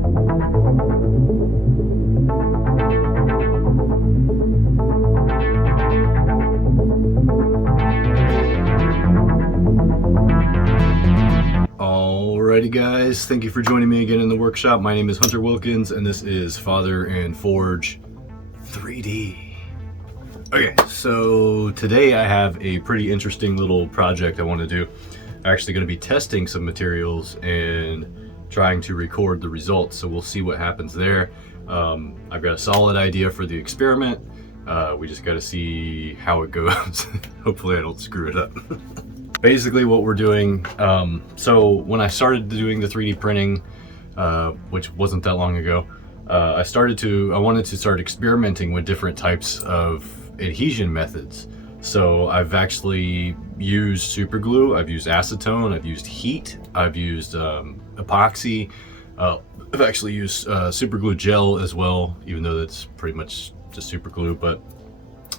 Alrighty guys, thank you for joining me again in the workshop. My name is Hunter Wilkins and this is Father and Forge 3D. Okay, so today I have a pretty interesting little project I want to do. I'm actually going to be testing some materials and trying to record the results, so we'll see what happens there. I've got a solid idea for the experiment. We just got to see how it goes. Hopefully I don't screw it up. Basically what we're doing, so when I started doing the 3D printing, which wasn't that long ago, I wanted to start experimenting with different types of adhesion methods. So I've actually used super glue, I've used acetone, I've used heat, I've used epoxy, I've actually used super glue gel as well, even though that's pretty much just super glue, but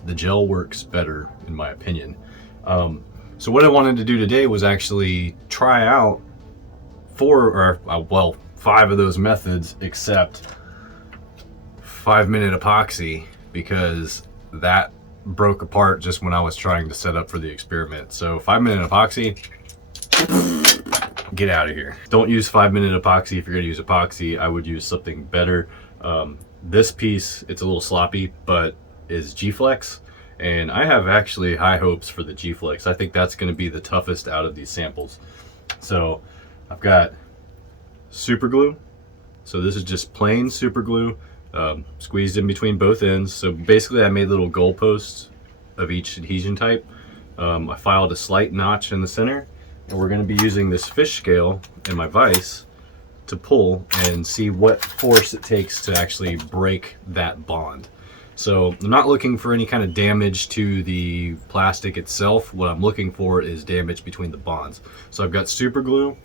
the gel works better in my opinion. So what I wanted to do today was actually try out 5 of those methods, except 5-minute epoxy, because that broke apart just when I was trying to set up for the experiment. So 5-minute epoxy, get out of here. Don't use 5-minute epoxy if you're going to use epoxy. I would use something better. This piece, it's a little sloppy, but is G-Flex. And I have actually high hopes for the G-Flex. I think that's going to be the toughest out of these samples. So I've got super glue. So this is just plain super glue, squeezed in between both ends. So basically I made little goalposts of each adhesion type. I filed a slight notch in the center, and we're going to be using this fish scale in my vise to pull and see what force it takes to actually break that bond. So I'm not looking for any kind of damage to the plastic itself. What I'm looking for is damage between the bonds. So I've got super glue.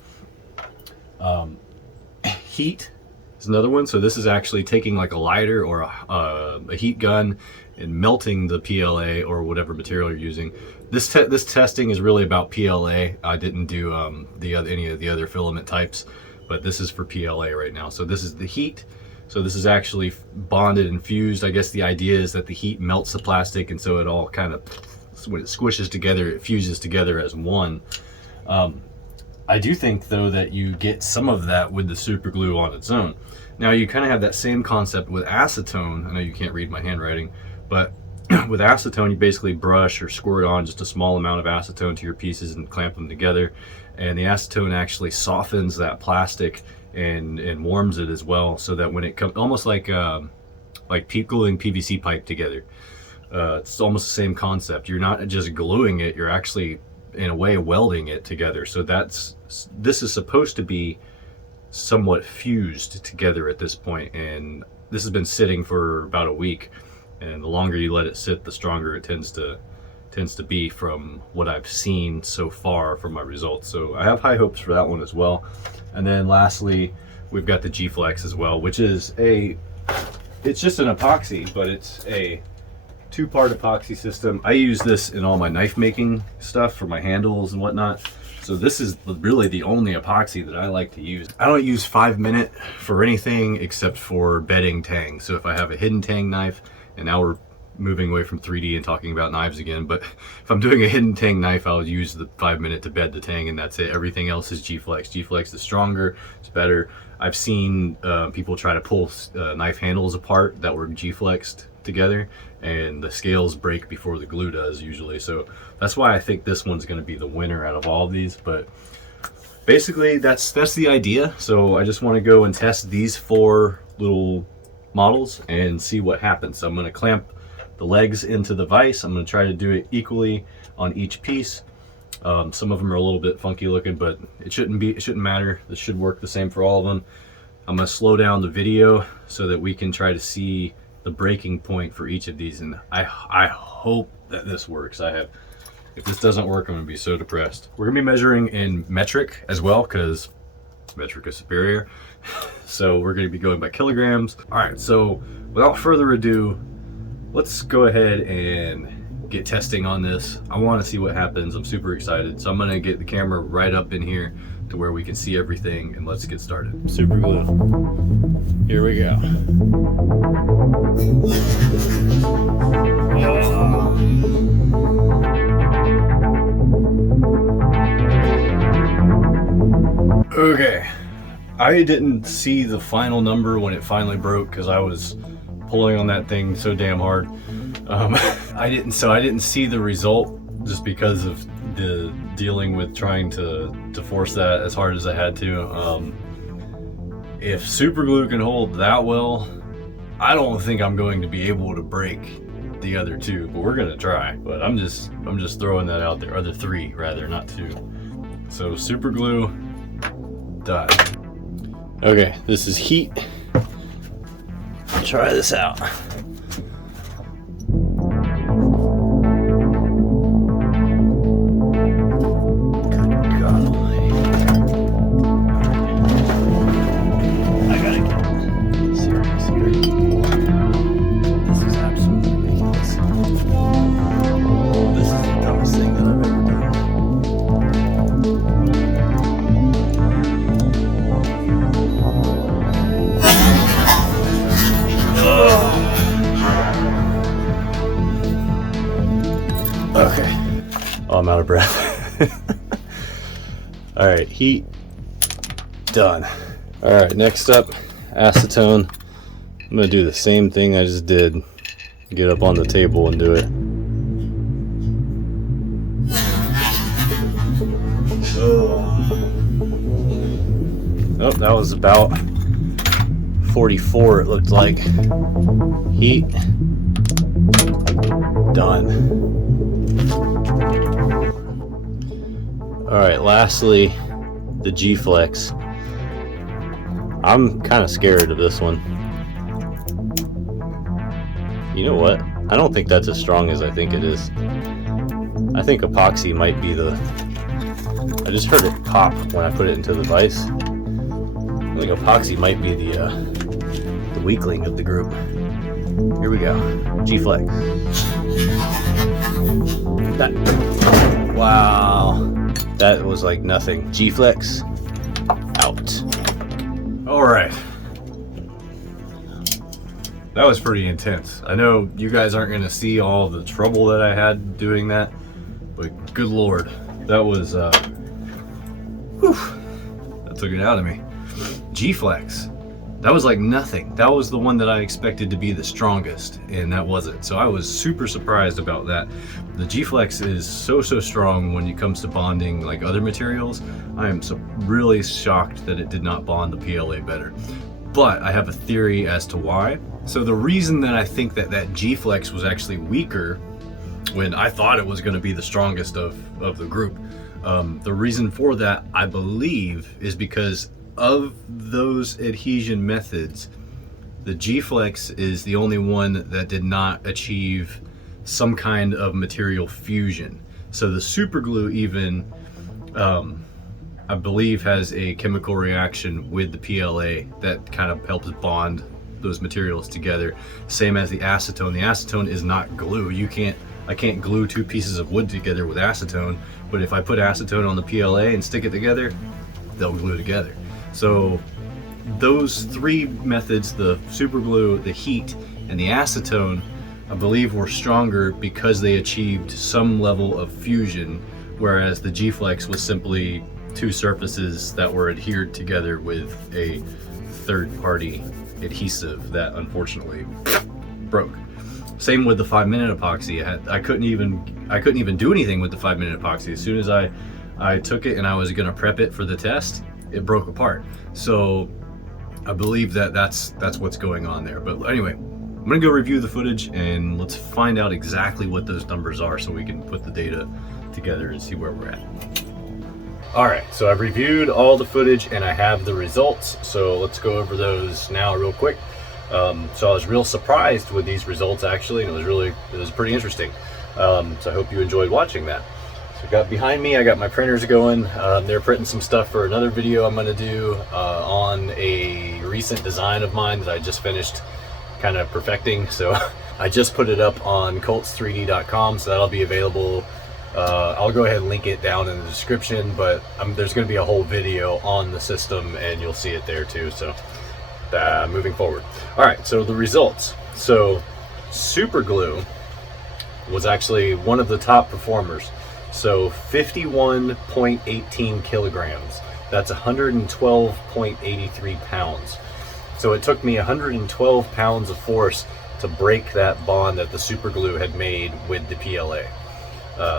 Heat is another one. So this is actually taking like a lighter or a heat gun and melting the PLA or whatever material you're using. This testing is really about PLA. I didn't do any of the other filament types, but this is for PLA right now. So this is the heat. So this is actually bonded and fused. I guess the idea is that the heat melts the plastic, and so it all kind of, when it squishes together, it fuses together as one. I do think though that you get some of that with the super glue on its own. Now you kind of have that same concept with acetone. I know you can't read my handwriting, but with acetone you basically brush or squirt on just a small amount of acetone to your pieces and clamp them together, and the acetone actually softens that plastic and warms it as well, so that when it comes, almost like gluing PVC pipe together. It's almost the same concept. You're not just gluing it, you're actually in a way welding it together. So this is supposed to be somewhat fused together at this point, and this has been sitting for about a week, and the longer you let it sit, the stronger it tends to be from what I've seen so far from my results. So I have high hopes for that one as well. And then lastly, we've got the G-Flex as well, which is it's just an epoxy, but it's a 2-part epoxy system. I use this in all my knife making stuff for my handles and whatnot. So this is really the only epoxy that I like to use. I don't use 5-minute for anything except for bedding tang. So if I have a hidden tang knife, and now we're moving away from 3D and talking about knives again, but if I'm doing a hidden tang knife, I'll use the 5-minute to bed the tang, and that's it. Everything else is G-Flex. G-Flex is stronger, it's better. I've seen people try to pull knife handles apart that were G-Flexed together, and the scales break before the glue does usually. So that's why I think this one's going to be the winner out of all of these. But basically that's the idea. So I just want to go and test these 4 little models and see what happens. So I'm going to clamp the legs into the vise. I'm going to try to do it equally on each piece. Some of them are a little bit funky looking, but it shouldn't matter. This should work the same for all of them. I'm going to slow down the video so that we can try to see the breaking point for each of these, and I hope that this works. If this doesn't work, I'm going to be so depressed. We're going to be measuring in metric as well, because metric is superior. So we're going to be going by kilograms. All right, so without further ado, let's go ahead and get testing on this. I want to see what happens. I'm super excited. So I'm going to get the camera right up in here to where we can see everything, and let's get started. Super glue. Here we go. Okay, I didn't see the final number when it finally broke because I was pulling on that thing so damn hard. I didn't see the result just because of the dealing with trying to force that as hard as I had to. If super glue can hold that well, I don't think I'm going to be able to break the other two, but we're gonna try. But I'm just throwing that out there. Other three rather, not two. So super glue done. Okay, this is heat. Try this out. Okay. Oh, I'm out of breath. All right, heat done. All right, next up, acetone. I'm gonna do the same thing I just did. Get up on the table and do it. Oh, that was about 44, it looked like. Heat done. All right, lastly, the G-Flex. I'm kind of scared of this one. You know what? I don't think that's as strong as I think it is. I think epoxy might be the... I just heard it pop when I put it into the vise. I think epoxy might be the weakling of the group. Here we go. G-Flex. Wow. That was like nothing. G-Flex out. All right. That was pretty intense. I know you guys aren't gonna see all the trouble that I had doing that, but good Lord, that was, whew, that took it out of me. G-Flex. That was like nothing. That was the one that I expected to be the strongest, and that wasn't. So I was super surprised about that. The G-Flex is so strong when it comes to bonding like other materials. I am really shocked that it did not bond the PLA better. But I have a theory as to why. So the reason that I think that G-Flex was actually weaker when I thought it was going to be the strongest of the group, the reason for that, I believe, is because of those adhesion methods, the G-Flex is the only one that did not achieve some kind of material fusion. So the super glue even, I believe, has a chemical reaction with the PLA that kind of helps bond those materials together. Same as the acetone. The acetone is not glue. I can't glue two pieces of wood together with acetone, but if I put acetone on the PLA and stick it together, they'll glue together. So those three methods, the super glue, the heat, and the acetone, I believe were stronger because they achieved some level of fusion, whereas the G-Flex was simply two surfaces that were adhered together with a third-party adhesive that unfortunately broke. Same with the 5-minute epoxy. I couldn't even do anything with the 5-minute epoxy. As soon as I took it and I was gonna prep it for the test, it broke apart. So I believe that's what's going on there. But anyway, I'm gonna go review the footage and let's find out exactly what those numbers are so we can put the data together and see where we're at. All right, so I've reviewed all the footage and I have the results. So let's go over those now real quick. So I was real surprised with these results actually, and it was pretty interesting. So I hope you enjoyed watching that. So got behind me, I got my printers going. They're printing some stuff for another video I'm gonna do on a recent design of mine that I just finished kind of perfecting. So I just put it up on colts3d.com, so that'll be available I'll go ahead and link it down in the description, but there's going to be a whole video on the system and you'll see it there too. So moving forward. All right, so the results. So super glue was actually one of the top performers. So 51.18 kilograms. That's 112.83 pounds. So it took me 112 pounds of force to break that bond that the super glue had made with the PLA.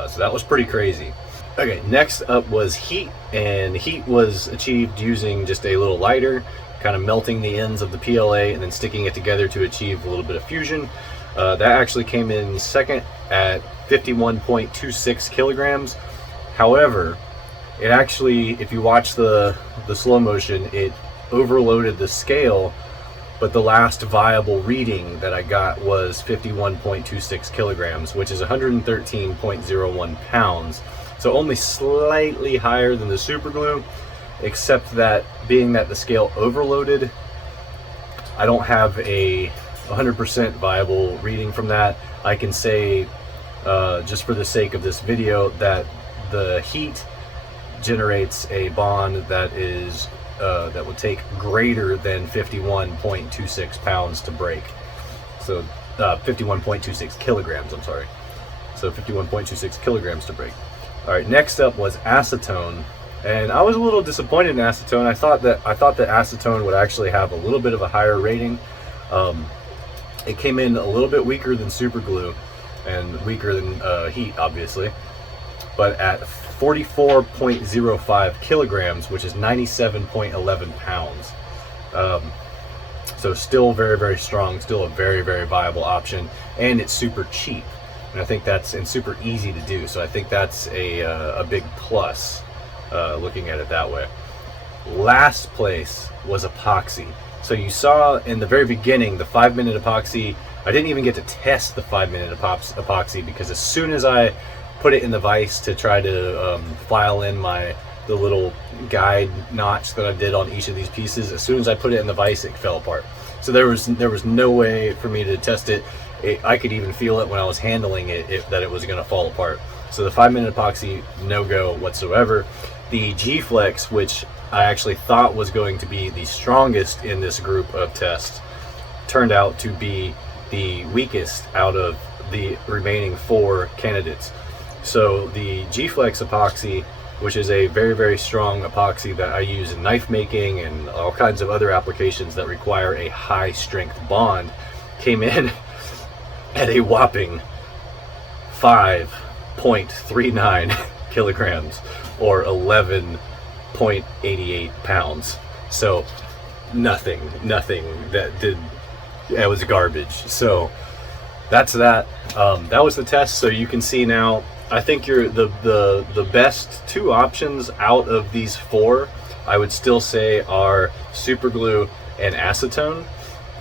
So that was pretty crazy. Okay, next up was heat, and heat was achieved using just a little lighter, kind of melting the ends of the PLA and then sticking it together to achieve a little bit of fusion. That actually came in second at 51.26 kilograms. However, it actually, if you watch the slow motion, it overloaded the scale, but the last viable reading that I got was 51.26 kilograms, which is 113.01 pounds. So only slightly higher than the super glue, except that being that the scale overloaded, I don't have a 100% viable reading from that. I can say, just for the sake of this video, that the heat generates a bond that is that would take greater than 51.26 pounds to break. So 51.26 kilograms, I'm sorry. So 51.26 kilograms to break. All right, next up was acetone. And I was a little disappointed in acetone. I thought that acetone would actually have a little bit of a higher rating. It came in a little bit weaker than super glue and weaker than heat, obviously, but at 44.05 kilograms, which is 97.11 pounds. So still very, very strong, still a very, very viable option, and it's super cheap. And I think that's, and super easy to do. So I think that's a big plus, looking at it that way. Last place was epoxy. So you saw in the very beginning, the 5-minute epoxy, I didn't even get to test the 5-minute epoxy because as soon as I put it in the vise to try to file in the little guide notch that I did on each of these pieces, as soon as I put it in the vise, it fell apart. So there was no way for me to test it. I could even feel it when I was handling it, that it was going to fall apart. So the 5-minute epoxy, no go whatsoever. The G-Flex, which I actually thought was going to be the strongest in this group of tests, turned out to be the weakest out of the remaining 4 candidates. So the G-Flex epoxy, which is a very, very strong epoxy that I use in knife making and all kinds of other applications that require a high strength bond, came in at a whopping 5.39 kilograms or 11.88 pounds. So nothing that did, it was garbage. So that's that. That was the test. So you can see now, I think you're the best 2 options out of these 4, I would still say, are super glue and acetone.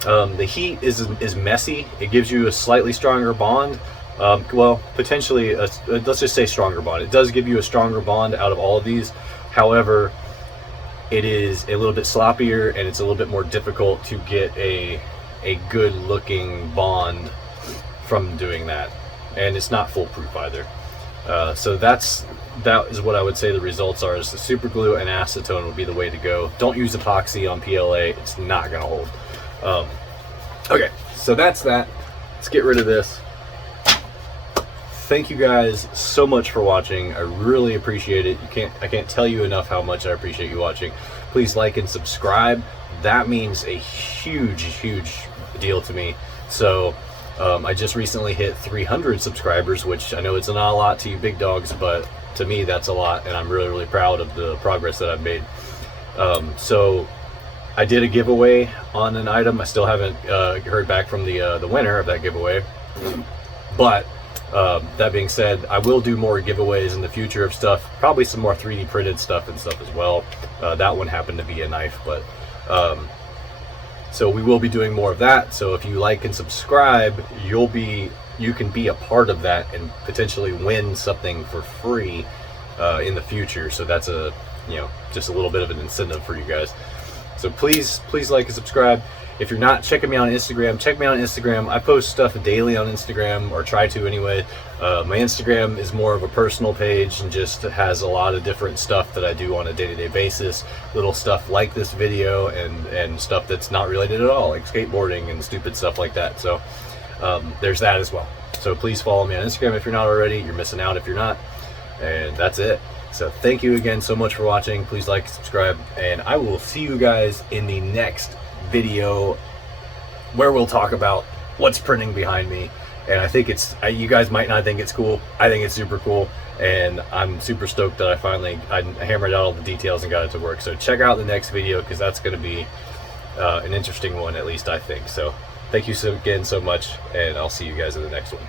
The heat is messy. It gives you a slightly stronger bond. Well, potentially, let's just say stronger bond. It does give you a stronger bond out of all of these. However, it is a little bit sloppier and it's a little bit more difficult to get a good looking bond from doing that. And it's not foolproof either. So that is what I would say the results are, is the super glue and acetone would be the way to go. Don't use epoxy on PLA. It's not going to hold. Okay, so that's that. Let's get rid of this. Thank you guys so much for watching. I really appreciate it. I can't tell you enough how much I appreciate you watching. Please like and subscribe. That means a huge deal to me. So I just recently hit 300 subscribers, which I know it's not a lot to you big dogs, but to me that's a lot, and I'm really proud of the progress that I've made. So I did a giveaway on an item. I still haven't heard back from the winner of that giveaway, but that being said, I will do more giveaways in the future of stuff, probably some more 3D printed stuff and stuff as well. That one happened to be a knife, but so we will be doing more of that. So if you like and subscribe, you can be a part of that and potentially win something for free in the future. So that's just a little bit of an incentive for you guys. So please like and subscribe. If you're not checking me out on Instagram, check me out on Instagram. I post stuff daily on Instagram, or try to anyway. My Instagram is more of a personal page and just has a lot of different stuff that I do on a day-to-day basis. Little stuff like this video and stuff that's not related at all, like skateboarding and stupid stuff like that. So there's that as well. So please follow me on Instagram if you're not already. You're missing out if you're not. And that's it. So thank you again so much for watching. Please like, subscribe, and I will see you guys in the next video where we'll talk about what's printing behind me. And I think you guys might not think it's cool. I think it's super cool, and I'm super stoked that I hammered out all the details and got it to work. So check out the next video, because that's going to be an interesting one, at least I think. So thank you again so much, and I'll see you guys in the next one.